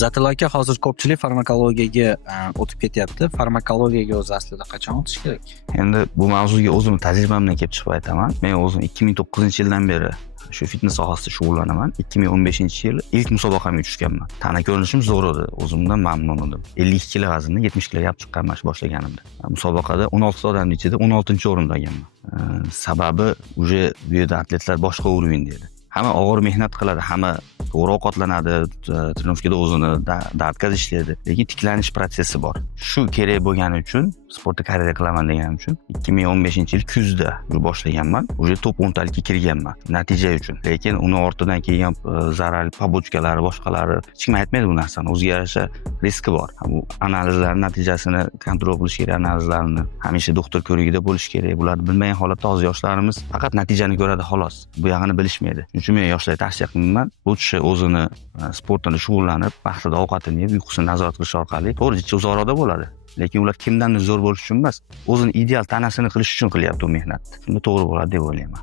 Zatil aka, hozir ko'pchilik farmakologiyaga o'tib ketyapti. Farmakologiyaga o'zi aslida qachon o'tish kerak? Endi bu mavzuga o'zim tajribamdan kelib chiqib aytaman. Men o'zim 2009-yildan beri shu fitnes sohasida shug'ullanaman. 2015-yil ilk musobaqamga tushganman. Tana ko'rinishim zo'r edi. O'zimdan mamnun edim. 52 kg vaznni 70 kg yapib chiqqanman shu boshlaganimda. Musobaqada 16 odamning ichida 16-o'rinda olganman. Sababi uje bu yerda atletlar boshqa urovень dedi. Hamma og'ir mehnat qiladi, hamma to'g'ri ovqatlanadi, trenovkada o'zini dardkaz ishlaydi, lekin tiklanish protsessi bor. Shu kerak bo'lgani uchun sportda karyera qilaman deganim uchun 2015-yil kuzda boshlaganman. Uje top 10talikka kirganman natija uchun. Lekin uni ortidan kelgan zararli pobochkalari, boshqalari hech kim aytmaydi bu narsani. O'ziga yarasha riski bor. Bu analizlarning natijasini kontrol qilish kerak, analizlarni hamisha doktor ko'rigida bo'lish kerak. Bularni bilmagan holatda hozir yoshlarimiz faqat natijani ko'radi xolos. Bu yog'ini bilishmaydi. Shuning uchun men yoshlarga tavsiya qilaman, lutfi o'zini sport bilan shug'ullanib, vaqtida ovqatini yeb, uyqusini nazorat qilish orqali to'g'ri uzoqroqda bo'ladi. Lekin ular kimdandir zo'r bo'lish uchun emas, o'zini ideal tanasini qilish uchun qilyapti u mehnatni. Shunda to'g'ri bo'ladi deb o'ylayman.